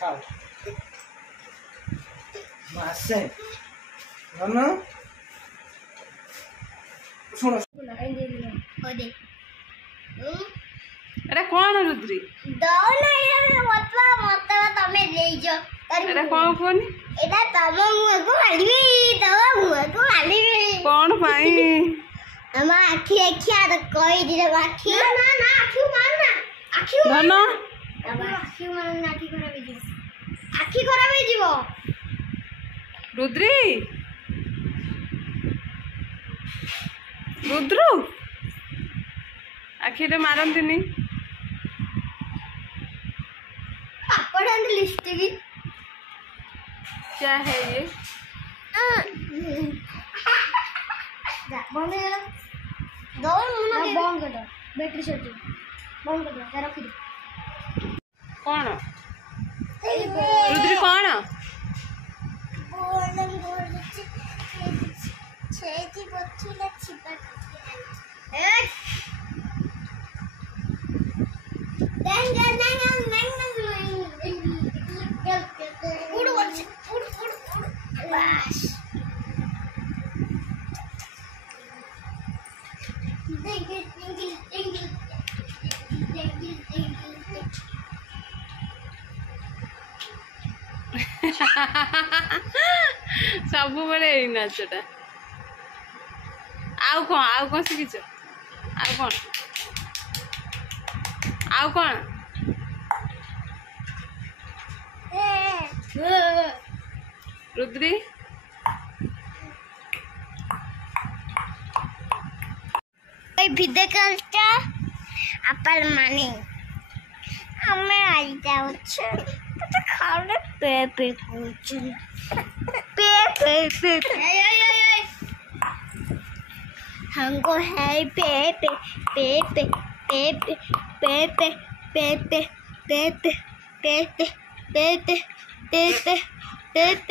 खाओ मासे ननु सुनो एटा कौन रुद्री दो नहीं मतलब मतलब तमे ले जो एटा कौन फोन एटा तम मुह को हालिबी तम मुह को हालिबी कौन पाई अमा आखी आखी आ कहि दिले आखी ना ना ना आखी मारना आखी धन अबा आखी मारना आखी खराब हो जीवो रुद्री रुद्रु आखि रे मारंतिनी आपड़ लिस्ट की क्या है ये बंद कर दो मुना बंद कर दो बैटरी सेट बंद कर दो जरा रख दो कौन रुद्री कौन बोलम बोल छेती बच्चीला छिपा ए देंग देंग उड़ बच्ची उड़ उड़ उड़ बस देंग देंग सब बड़े नाचटा आउ कौन शिखिच आउ कौन रुद्री ভিডিও কলটা আপার মানে আমি আইতা হচ্ছে তো খাওয়া পেপে করছে পেপে পেপে हमको है पेपे पेपे पेपे पेपे पेपे पेपे पेपे पेपे पेपे पेपे